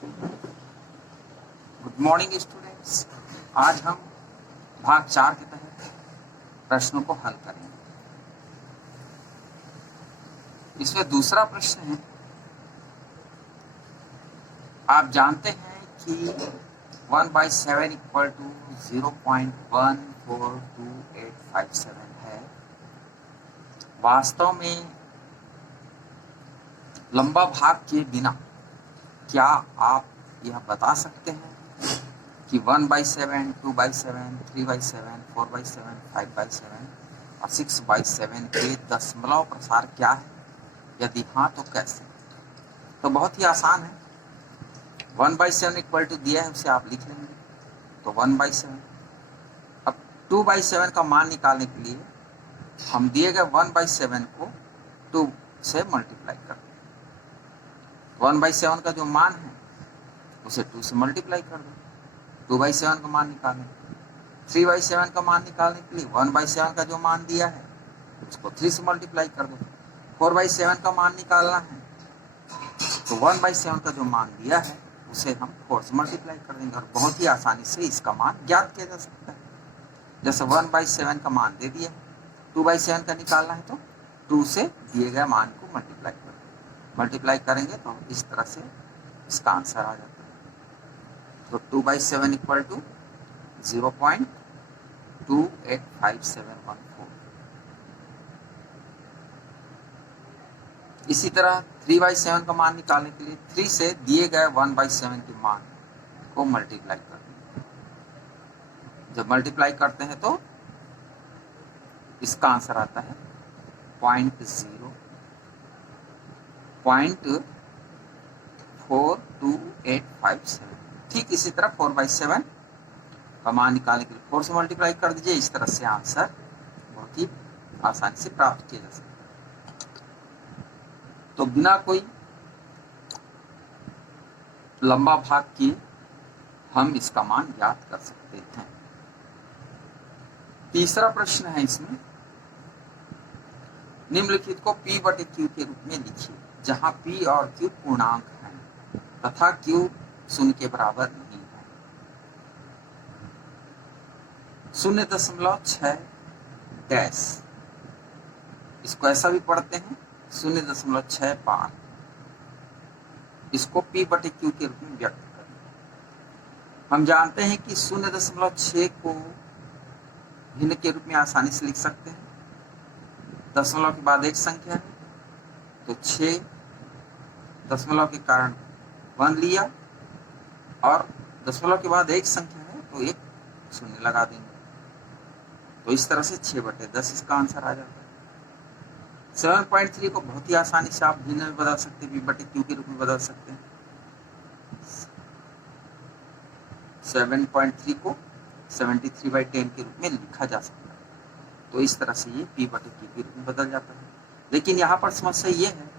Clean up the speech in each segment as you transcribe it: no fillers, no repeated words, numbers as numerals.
Good morning students. आज हम भाग 4 के तहत प्रश्नों को हल करेंगे। इसमें दूसरा प्रश्न है, आप जानते हैं कि 1/7 इक्वल टू 0.142857 है। वास्तव में लंबा भाग के बिना क्या आप यह बता सकते हैं कि 1/7, 2/7, 3/7, 4/7, 5/7 और 6/7 के दशमलव प्रसार क्या है? यदि हाँ तो कैसे? तो बहुत ही आसान है। 1/7 इक्वल टू दिया है, उसे आप लिख लेंगे, तो 1/7। अब 2/7 का मान निकालने के लिए हम दिए गए 1/7 को 2 से मल्टीप्लाई कर दें। 1/7 का जो मान है उसे 2 से मल्टीप्लाई कर दो। 2/7 का मान निकालें। 3/7 का मान निकालने के लिए 1/7 का जो मान दिया है उसको 3 से मल्टीप्लाई कर दो। 4/7 का मान निकालना है तो 1/7 का जो मान दिया है उसे हम 4 से मल्टीप्लाई कर देंगे और बहुत ही आसानी से इसका मान ज्ञात किया जा सकता है। जैसे 1/7 का मान दे दिया, 2/7 का निकालना है तो 2 से दिए गए मान को मल्टीप्लाई कर देंगे। मल्टीप्लाई करेंगे तो इस तरह से इसका आंसर आ जाता है। तो 2/7 इक्वल टू 0.285714। इसी तरह 3/7 का मान निकालने के लिए 3 से दिए गए 1/7 के मान को मल्टीप्लाई कर देंगे। जब मल्टीप्लाई करते हैं तो इसका आंसर आता है 0.42857। ठीक इसी तरह 4/7 का मान निकालने के लिए 4 से मल्टीप्लाई कर दीजिए। इस तरह से आंसर बहुत ही आसानी से प्राप्त किया जा सकता है। तो बिना कोई लंबा भाग किए हम इसका मान ज्ञात कर सकते हैं। तीसरा प्रश्न है, इसमें निम्नलिखित को P बटे Q के रूप में लिखिए, जहां P और Q पूर्णांक हैं तथा Q 0 के बराबर नहीं है। 0.6 डैश, इसको ऐसा भी पढ़ते हैं 0.6 बार। इसको P बटे Q के रूप में व्यक्त करें। हम जानते हैं कि 0.6 को भिन्न के रूप में आसानी से लिख सकते हैं। दशमलव के बाद एक संख्या है तो 6 दशमलव के कारण 1 लिया और दशमलव के बाद एक संख्या है तो एक शून्य लगा देंगे। तो इस तरह से 6/10 इसका आंसर आ जाता है। 7.3 को बहुत ही आसानी से आप भिन्न में बदल सकते हैं, P बटे Q के रूप में बदल सकते हैं। 7.3 को 73/10 के रूप में लिखा जा सकता है। तो इस तरह से ये P बटे Q के रूप में बदल जाता है। लेकिन यहाँ पर समस्या ये है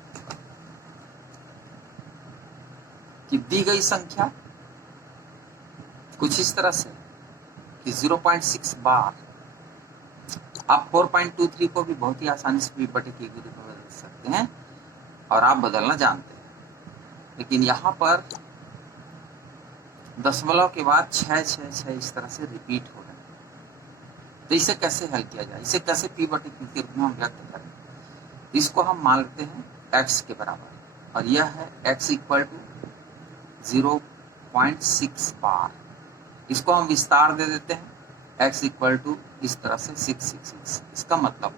कि दी गई संख्या कुछ इस तरह से कि 0.6 बार। आप 4.23 को भी बहुत ही आसानी से P बटे Q के रूप में बदल सकते हैं और आप बदलना जानते हैं। लेकिन यहाँ पर दशमलव के बाद 6 इस तरह से रिपीट हो रहे हैं। तो इसे कैसे हल किया जाए? इसे कैसे P बटे Q के रूप में हम व्यक्त करें? इसको हम मान लेते हैं x के बराबर और यह है x इक्वल टू 0.6 बार। इसको हम विस्तार दे देते हैं x इक्वल टू इस तरह से 666, इसका मतलब,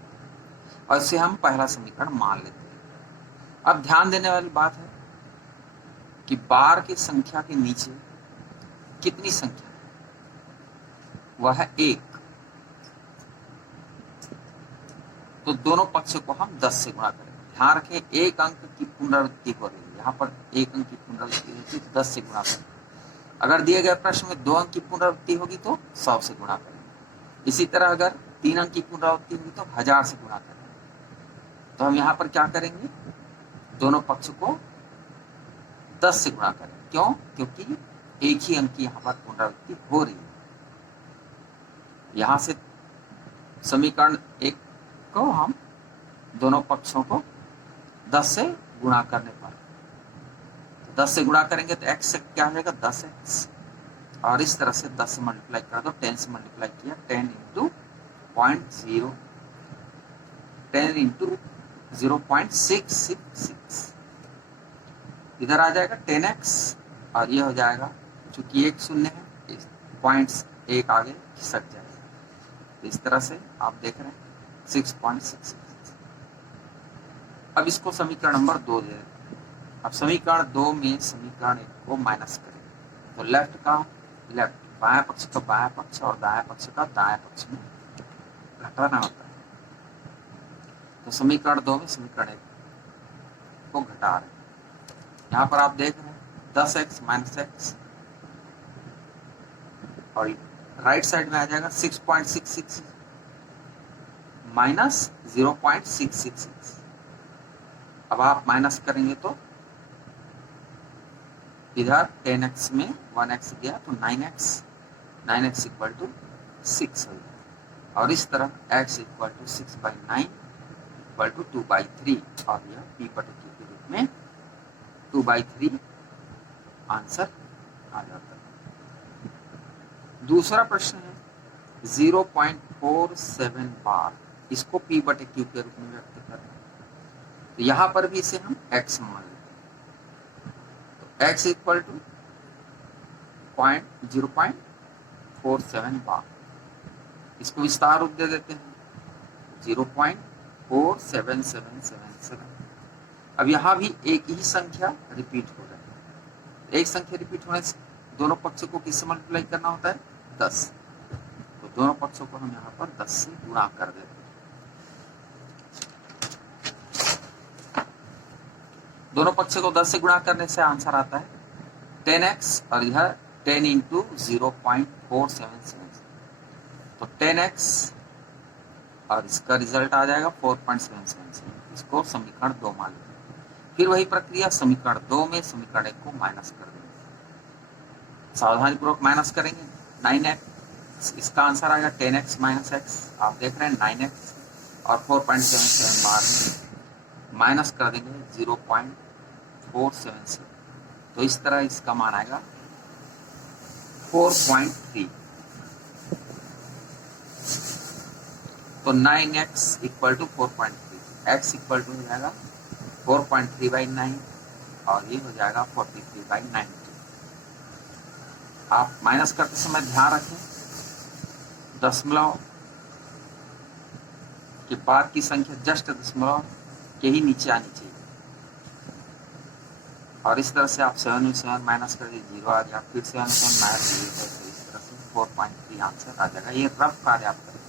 और इसे हम पहला समीकरण मान लेते हैं। अब ध्यान देने वाली बात है कि बार की संख्या के नीचे कितनी संख्या है? वह है 1। तो दोनों पक्षों को हम 10 से गुणा करेंगे। ध्यान रखें, एक अंक की पुनरावृत्ति हो रही है, यहाँ पर एक अंक की पुनरावृत्ति होती है, 10 से गुणा करेंगे। अगर दिए गए प्रश्न में 2 अंक की पुनरावृत्ति होगी तो 100 से गुणा करेंगे। इसी तरह अगर 3 अंक की पुनरावृत्ति होगी तो 1000 से गुणा करेंगे। तो हम यहाँ पर क्या करेंगे? दोनों पक्ष को 10 से गुणा करें। क्यों? क्योंकि एक ही अंक की यहाँ पर पुनरावृत्ति हो रही है। यहाँ से समीकरण 1 को हम दोनों पक्षों को 10 से गुणा करने पर 10 से गुणा करेंगे तो x से क्या हो जाएगा 10x, और इस तरह से 10 से मल्टीप्लाई कर दो, 10 से मल्टीप्लाई किया, 10 इंटू 0.0, 10 इंटू 0.666, इधर आ जाएगा 10x, और ये हो जाएगा चूंकि एक शून्य है पॉइंट्स एक आगे खिसक जाएगा। इस तरह से आप देख रहे हैं 6.66। अब इसको समीकरण नंबर 2 दे देते हैं। अब समीकरण 2 में समीकरण 1 को माइनस करें तो लेफ्ट का लेफ्ट, बाएं पक्ष का बाएं पक्ष और दाएं पक्ष का दाएं पक्ष में घटाना होता है। तो समीकरण 2 में समीकरण 1 को घटा रहे हैं। यहाँ पर आप देख रहे हैं 10x माइनस एक्स, और राइट साइड में आ जाएगा 6.666 माइनस 0.666। अब आप माइनस करेंगे तो इधर 10x में 1x गया तो 9x इक्वल टू 6 हो गया, और इस तरह x equal to 6/9 equal to 2/3, और यह p बटे q के रूप में 2/3 आंसर आ जाता है। दूसरा प्रश्न है 0.47 बार, इसको p बटे q के रूप में व्यक्त कर रहे हैं। तो यहाँ पर भी इसे हम x मान लेते हैं, तो x इक्वल टू 0.47 बार, इसको विस्तार रूप दे देते हैं 0.47777। अब यहाँ भी एक ही संख्या रिपीट हो रही है, एक संख्या रिपीट होने से दोनों पक्षों को किससे मल्टीप्लाई करना होता है 10, तो दोनों पक्षों को हम यहाँ पर 10 से गुणा कर देते हैं। दोनों पक्षों को 10 से गुणा करने से आंसर आता है 10x, और यह 10 इंटू 0.477, तो 10x और इसका रिजल्ट आ जाएगा 4.777। इसको समीकरण 2 मान लेते हैं। फिर वही प्रक्रिया समीकरण 2 में समीकरण 1 को माइनस कर देंगे, सावधानी पूर्वक माइनस करेंगे। 9x, इसका आंसर आएगा 10x माइनस x, आप देख रहे हैं 9x, और 4.77 बार माइनस कर देंगे 0.477, तो इस तरह इसका मान आएगा 4.3। तो 9x equal to 4.3, x equal to हो जाएगा 4.3/9, और ये हो जाएगा 43/90। आप माइनस करते समय ध्यान रखें दशमलव के बाद की संख्या जस्ट दशमलव के ही नीचे आनी चाहिए, और इस तरह से आप 7 में 7 माइनस कर दिए 0 आ गया, फिर 7 में 7 माइनस 0, तो इस तरह से 4.3 आंसर आ जाएगा। ये रफ कार्य आप करें,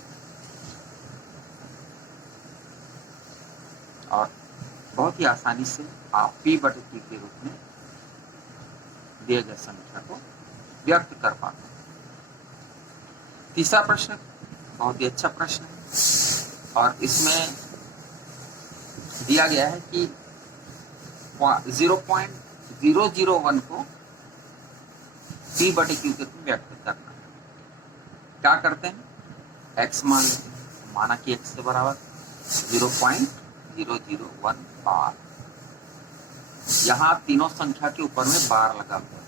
और बहुत ही आसानी से आप p बटे q के रूप में दिए गए संख्या को व्यक्त कर पाते हैं। तीसरा प्रश्न बहुत ही अच्छा प्रश्न है, और इसमें दिया गया है कि 0.001 को p बटे q के रूप में व्यक्त करना। क्या करते हैं x मान लेते हैं, माना कि x के बराबर 0.001 बार, यहाँ तीनों संख्या के ऊपर में बार लगा हुआ है।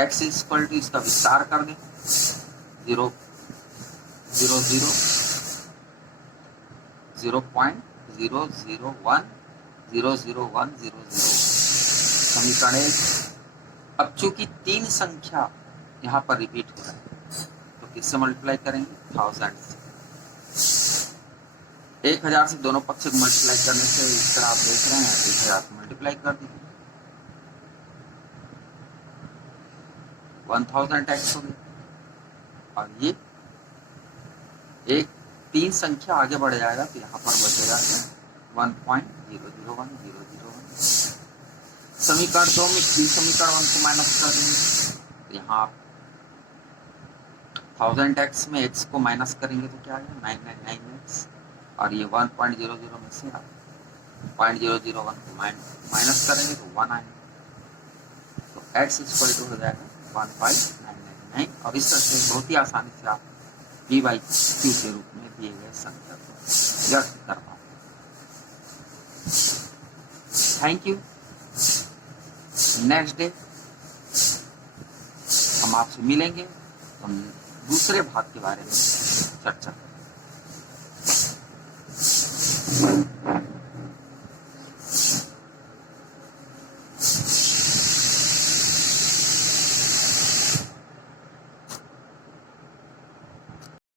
x इक्वल टू इसका विस्तार कर दें 0.001 समीकरण 1। अब चूंकि 3 संख्या यहाँ पर रिपीट हो रहा है, तो किससे मल्टीप्लाई करेंगे 1000 से। 1000 से दोनों पक्ष को मल्टीप्लाई करने से इस तरह आप देख रहे हैं 1000 से मल्टीप्लाई कर दीजिए 1000x हो गया, और ये एक 3 संख्या आगे बढ़ जाएगा तो यहाँ पर बचेगा 1.001001। समीकरण 2 में फिर समीकरण 1 को माइनस कर देंगे, यहाँ आप 1000x में x को माइनस करेंगे तो क्या आएगा 999x, और ये 1.00 में से आप 0.001 को माइनस करेंगे तो 1 आएगा, तो x इक्वल टू हो जाएगा 1/999, और इस तरह से बहुत ही आसानी से आप p/q के रूप में दिए गए संख्या को व्यक्त कर पाते हैं। Thank you. नेक्स्ट डे हम आपसे मिलेंगे, हम दूसरे भाग के बारे में चर्चा करेंगे।